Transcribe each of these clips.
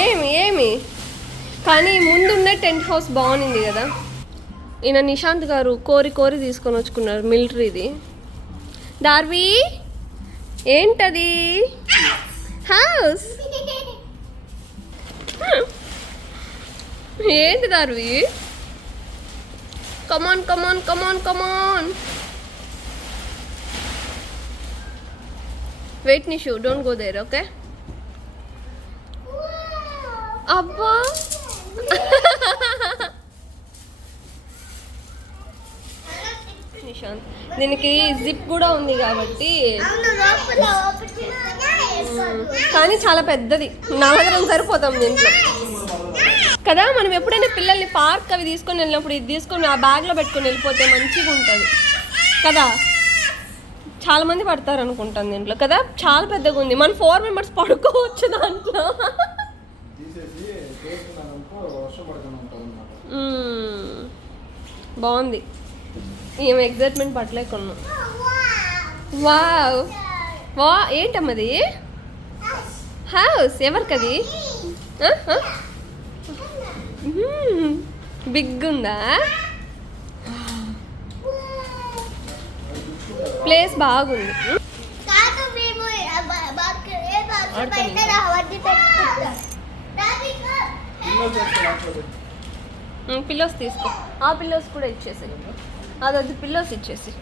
ఏమి ఏమి? కానీ ముందున్నే టెంట్ హౌస్ బాగుంది కదా. ఈయన నిశాంత్ గారు కోరి కోరి తీసుకొని వచ్చుకున్నారు మిలిటరీది. దార్వి ఏంటది? హౌస్? ఏంటి Dharvi come on come on come on come on wait Nishu don't go there okay అబ్బా. నిశాంత్ దీనికి జిప్ కూడా ఉంది కాబట్టి. అవును లోపల ఓపెన్ కానీ చాలా పెద్దది. నలగరం సరిపోతాం దీంట్లో. కదా మనం ఎప్పుడైనా పిల్లల్ని పార్క్ అవి తీసుకొని వెళ్ళినప్పుడు ఇది తీసుకొని ఆ బ్యాగ్లో పెట్టుకొని వెళ్ళిపోతే మంచిగా ఉంటుంది. కదా? చాలా మంది పడతారు అనుకుంటాను దీంట్లో. కదా? చాలా పెద్దగా ఉంది. మన ఫోర్ మెంబర్స్ పడుకోవచ్చు దాంట్లో. మ్మ్. బాగుంది. ఏం ఎగ్జైట్మెంట్ పట్టలే కొన్నాం వావ్. వా ఏంటమ్మది హౌస్ ఎవరికది? బిగ్ ఉందా ప్లేస్ బాగుంది. కాదు పిల్లోస్ తీసుకో. ఆ పిల్లోస్ కూడా ఇచ్చేసి అదొద్దు పిల్లోస్ ఇచ్చేసి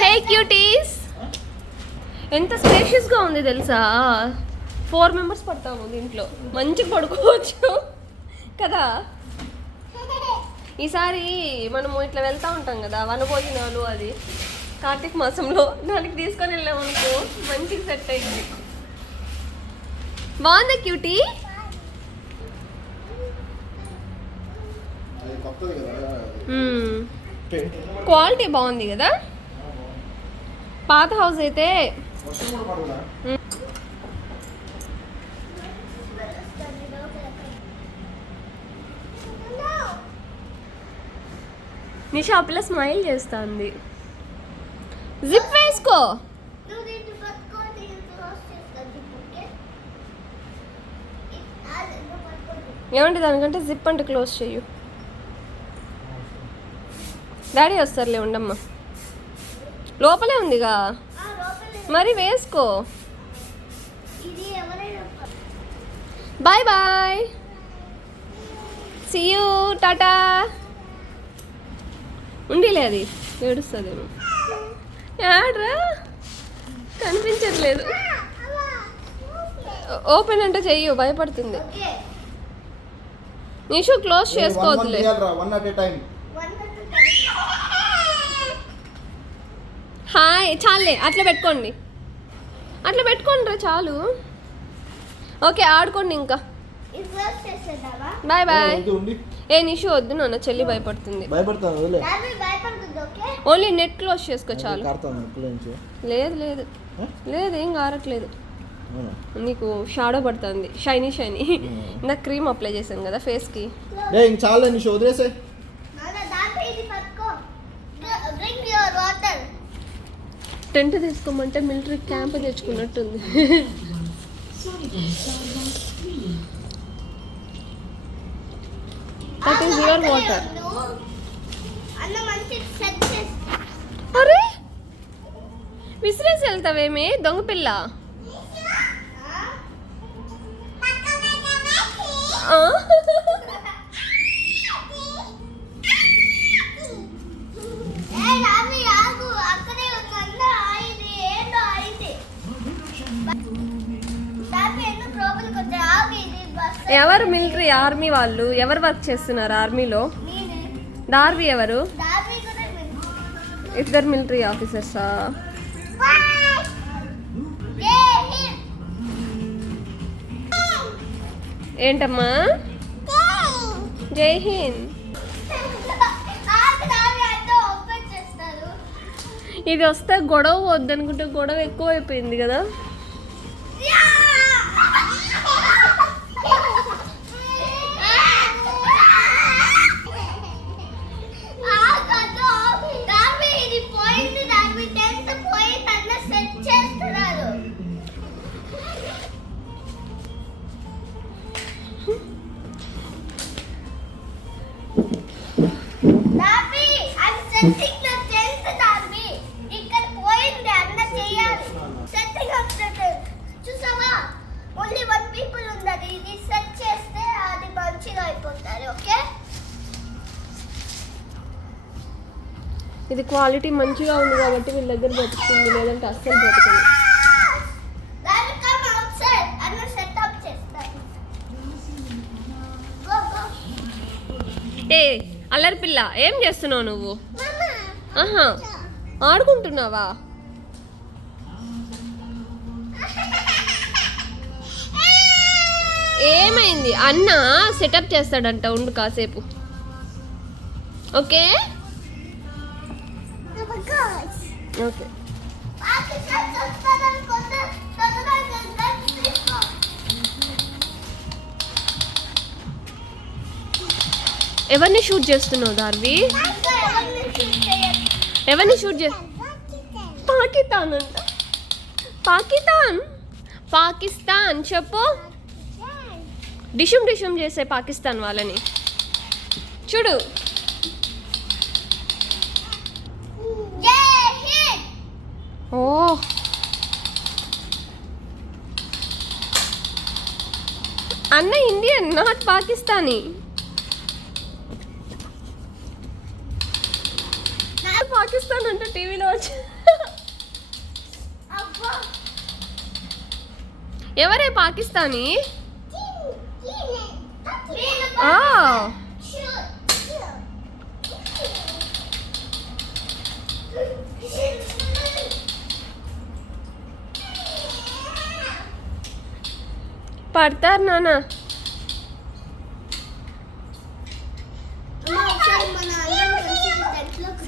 హే క్యూటీస్. ఎంత స్పేషియస్గా ఉంది తెలుసా? ఫోర్ మెంబర్స్ పడతాము దీంట్లో. మంచిగా పడుకోవచ్చు. కదా? ఈసారి మనము ఇట్లా వెళ్తా ఉంటాం కదా వనభోజనాలు అది. కార్తీక మాసంలో దానికి తీసుకొని వెళ్ళాం అనుకో మంచిగా సెట్ అయింది బాగుందా క్యూటీ? క్వాలిటీ బాగుంది కదా? పాత హౌస్ అయితే నిషా పిల్ల స్మైల్ చేస్తుంది. జిప్ వేసుకో నువ్వు దీన్ని పట్టుకో దీన్ని క్లోజ్ చేస్తాను ఓకే అది నువ్వు పట్టుకో ఏమంటే దానికంటే జిప్ అంటే క్లోజ్ చెయ్యు డాడీ వస్తారులే ఉండమ్మా. లోపలే ఉందిగా? మరి వేసుకో. బాయ్ బాయ్ యూ టాటా ఉండిలే అది ఏడుస్తుందేమో. యాడ్రా? కనిపించట్లేదు. ఓపెన్ అంటే చెయ్యు భయపడుతుంది. Nishu close చేసుకోవద్దులే. One at a time one hi చాలే అట్లా పెట్టుకోండి. అట్లా పెట్టుకోండి రా చాలు. ఓకే ఆడుకోండి ఇంకా. బాయ్ బాయ్ ఏ నిషు వద్దు నాన్న చెల్లి భయపడుతుంది. ఓన్లీ నెట్ క్లోజ్ చేసుకో చాలు. లేదు లేదు? లేదు ఏం కారట్లేదు? నీకు షాడో పడుతుంది. Shiny shiny. ఇందాక క్రీమ్ అప్లై చేశాను కదా ఫేస్కి చాలే నీ వదిలేసే. టెంట్ తీసుకోమంటే మిలిటరీ క్యాంప్ తెచ్చుకున్నట్టుంది. దట్ ఈస్ యువర్ వాటర్ అన్న మంచి సెట్ చేసి అరే! విసిరేసి వెళ్తావేమి దొంగ ఎవరు మిలిటరీ ఆర్మీ వాళ్ళు? ఎవరు వర్క్ చేస్తున్నారు ఆర్మీలో? డార్వి ఎవరు. ఇద్దరు మిలిటరీ ఆఫీసర్సా? ఏంటమ్మా? జై హింద్. ఇది వస్తే గొడవ వద్దనుకుంటే గొడవ ఎక్కువ అయిపోయింది కదా? ఓన్లీ వన్ పీపుల్ ఉన్నది. ఇది సెట్ చేస్తే అది మంచిగా అయిపోతుంది ఓకే? ఇది క్వాలిటీ మంచిగా ఉంది కాబట్టి వీళ్ళ దగ్గర బతుకుతుంది లేదంటే అస్సలు బతుకుంది. గో ఏ అల్లరి పిల్ల ఏం చేస్తున్నావు నువ్వు? ఆహా ఆడుకుంటున్నావా? ఏమైంది? అన్న సెటప్ చేస్తాడంట ఉండు కాసేపు. ఓకే? ఓకే. ఎవరిని షూట్ చేస్తున్నావు దార్వి ఇంకా ఎవరిని షూట్ చేయొద్దు. ఎవరిని షూట్ చే పాకిస్తాన్ అంట. పాకిస్తాన్? పాకిస్తాన్ చెప్పు. డిషుమ్ డిషుమ్ చేసే పాకిస్తాన్ వాళ్ళని. చూడు. ఓ. అన్న ఇండియన్ నాట్ పాకిస్తానీ. పాకిస్తాన్ అంటే టీవీలో వచ్చి. ఎవరే పాకిస్తానీ? వీళ్ళు ఆ పడతారు నాన్న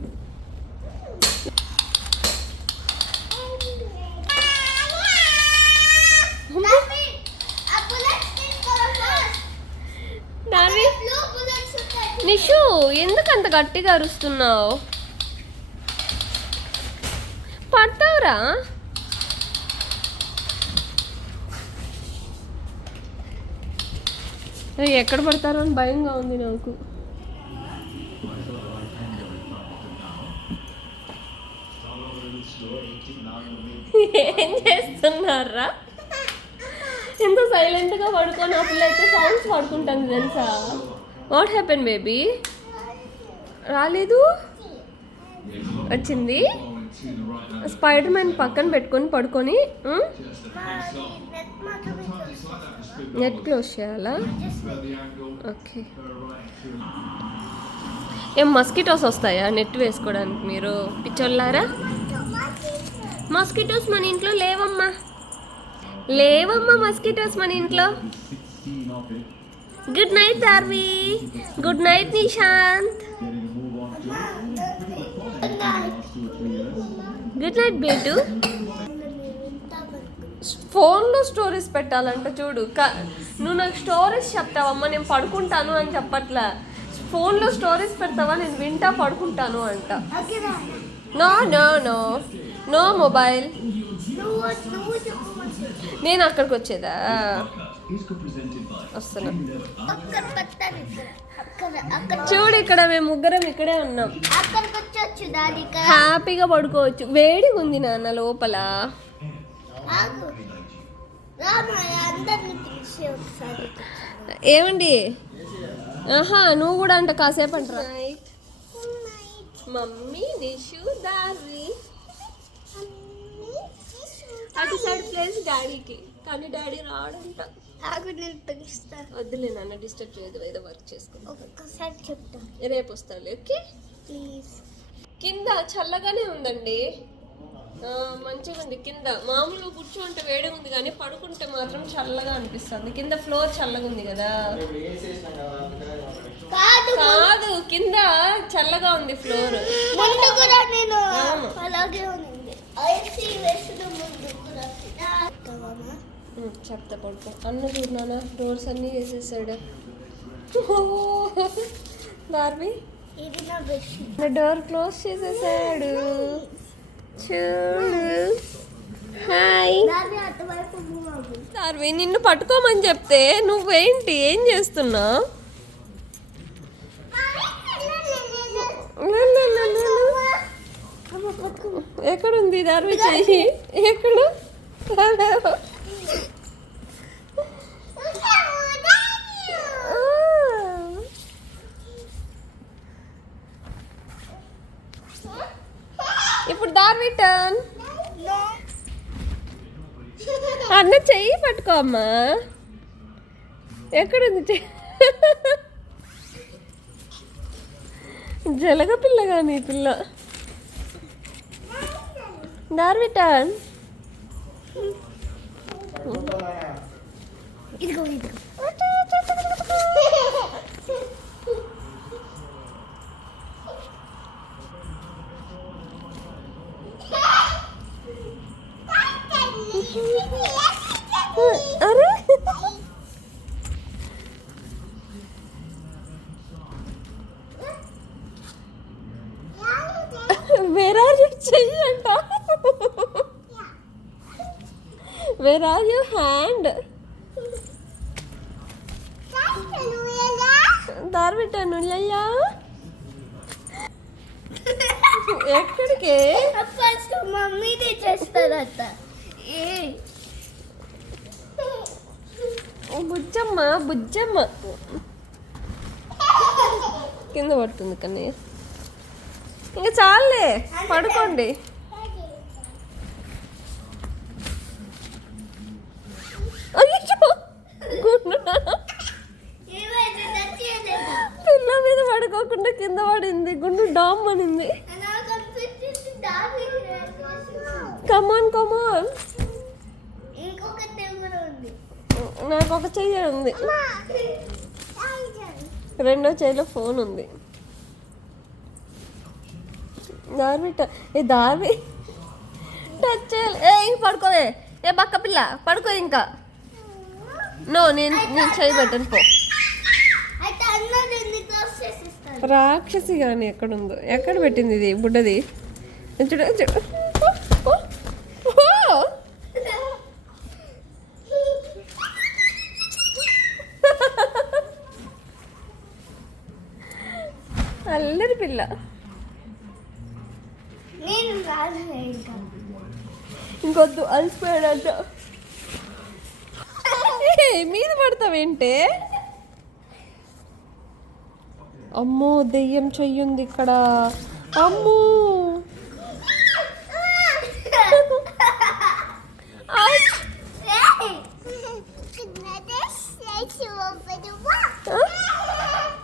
దాని నిషు ఎందుకు అంత గట్టిగా అరుస్తున్నావు? పడతావురా. ఎక్కడ పడతారో అని భయంగా ఉంది నాకు. ఏం చేస్తున్నారా ఎంత సైలెంట్గా పడుకొని ఆ పిల్ల అయితే సాంగ్స్ పడుకుంటాను తెలుసా? వాట్ హ్యాపెన్ బేబీ రాలేదు? వచ్చింది? స్పైడర్ మ్యాన్ పక్కన పెట్టుకొని పడుకొని నెట్ క్లోజ్ చేయాలా? ఓకే ఏం మస్కిటోస్ వస్తాయా? నెట్ వేసుకోవడానికి మీరు? పిచ్చోళ్ళారా? మస్కిటోస్ మన ఇంట్లో లేవమ్మా. లేవమ్మా మస్కిటోస్ మన ఇంట్లో. Good night Dharvi good night Nishanth good night బేటు ఫోన్లో స్టోరీస్ పెట్టాలంట చూడు. క- నువ్వు నాకు స్టోరీస్ చెప్తావమ్మా నేను పడుకుంటాను అని చెప్పట్లా. ఫోన్లో స్టోరీస్ పెడతావా నేను వింటా పడుకుంటాను అంట. No no no no mobile నేను అక్కడికి వచ్చేదా? వస్తున్నా. చూడు ఇక్కడ మేము ముగ్గురం ఇక్కడే ఉన్నాం. హ్యాపీగా పడుకోవచ్చు. వేడిగా ఉంది నాన్న లోపల. ఏమండి? ఆహా నువ్వు కూడా అంట కాసేపు అంటారా? మమ్మీ నిషు దారి అటు సైడ్ ప్లేస్ డాడీకి కానీ డాడీ రాడంట. ఆగు నేను పిలుస్తా. వద్దులే నాన్న డిస్టర్బ్ చేయదు ఏదో వర్క్ చేసుకో ఒక్కసారి చెప్తా. రేపు వస్తాలే ఓకే? ప్లీజ్. కింద చల్లగానే ఉందండి. మంచిగా ఉంది. కింద మామూలుగా కూర్చోంటే వేడిగా ఉంది కానీ పడుకుంటే మాత్రం చల్లగా అనిపిస్తుంది. కింద ఫ్లోర్ చల్లగా ఉంది కదా. కాదు. కాదు చల్లగా ఉంది ఫ్లోర్. అలాగే ఉంది ఐసీ వేసిన ముందు కూడా చెప్తావా? చెప్తా పడుకో. అన్న చూడు నాన్న డోర్స్ అన్నీ వేసేసాడు. బార్బీ? ఇది నా డోర్ క్లోజ్ చేసేసాడు. చూడు. హాయ్. సార్వి నిన్ను పట్టుకోమని చెప్తే నువ్వేంటి? ఏం చేస్తున్నా ఎక్కడుంది దార్వి చెయ్యి? ఎక్కడ ఇప్పుడు దార్వి టర్న్ అన్న చెయ్యి పట్టుకో అమ్మా ఎక్కడుంది చెయ్యి జలగ పిల్లగా నీ పిల్ల డార్విటన్ ఇదిగో ఇదిగో अरे వేర్ ఆర్ యూ చెయ్యి అంట. వేర్ ఆర్ యూ హ్యాండ్ దారి పెట్టాను అయ్యా ఎక్కడికి ఫస్ట్ మమ్మీది చేస్తారట. ఏ బుజ్జమ్మ బుజ్జమ్మ. కింద పడుతుంది కన్నయ్య ఇంకా చాలే పడుకోండి. పిల్ల మీద పడుకోకుండా కింద పడింది గుండు డామ్ అనింది. కమాన్ కమాన్ నాకు ఒక చెయ్యి ఉంది. రెండో చేయిలో ఫోన్ ఉంది. దార్వి ఏ దార్వి టచ్ చేయాలి. ఏ ఇంక పడుకోవే. ఏ బక్క పిల్ల పడుకో ఇంకా. నో నేను నేను చేయి పెట్టను పో. రాక్షసి కానీ ఎక్కడుందో. ఎక్కడ పెట్టింది ఇది బుడ్డది? చూడు చూడు ఓ, ఓ, ఓ. అల్లరి పిల్ల నేను రాదు ఇంకా ఇంకొద్దు అలసిపోయాడంట. మీద పడతావేంటే? అమ్మో దెయ్యం చెయ్యుంది ఇక్కడ. అమ్మో?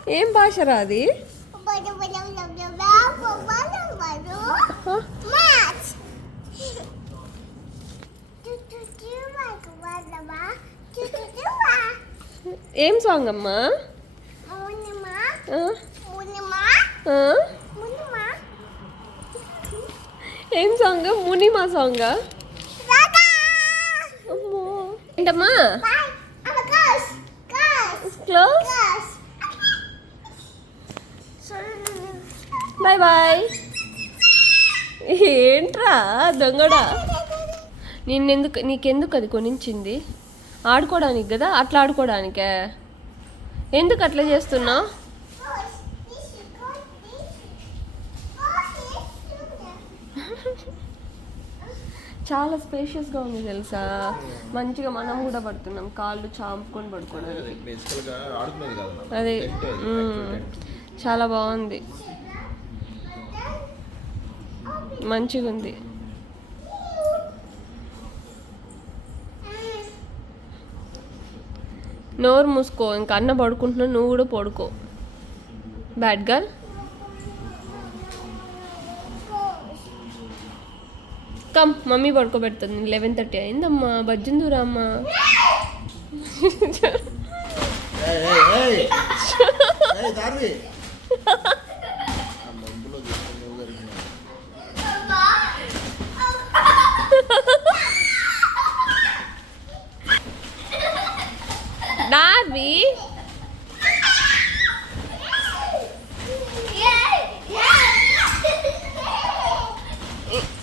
ఏం భాష రాది ఏం సాంగ్ అమ్మా? ఏం సాంగ్? మునిమా సాంగ్ ఏంటమ్మా? క్లోజ్ బాయ్ బాయ్ ఏంట్రా దొంగడా? నిన్నెందుకు నీకెందుకు అది కొనించింది? ఆడుకోవడానికి కదా? అట్లా ఆడుకోవడానికే ఎందుకు అట్లా చేస్తున్నావు చాలా స్పేషియస్గా ఉంది తెలుసా? మంచిగా మనం కూడా పడుతున్నాం. కాళ్ళు చాంపుకొని పడుకోవడానికి. అదే. చాలా బాగుంది. మంచిగా ఉంది నోరు మూసుకో ఇంకా అన్న పడుకుంటున్నా నువ్వు కూడా పడుకో. బ్యాడ్ గర్ల్ కమ్ మమ్మీ పడుకోబెడుతుంది. లెవెన్ థర్టీ అయిందమ్మా. బజ్జిందురా అమ్మా ఏయ్, ఏయ్, ఏయ్. ఏయ్, దార్వి. ఆ మందులో చూసుకుని నువ్వు దొరికినావు. డార్వి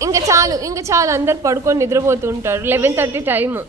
ఇంకా చాలు ఇంకా చాలు అందరు పడుకొని నిద్రపోతుంటారు. Eleven thirty time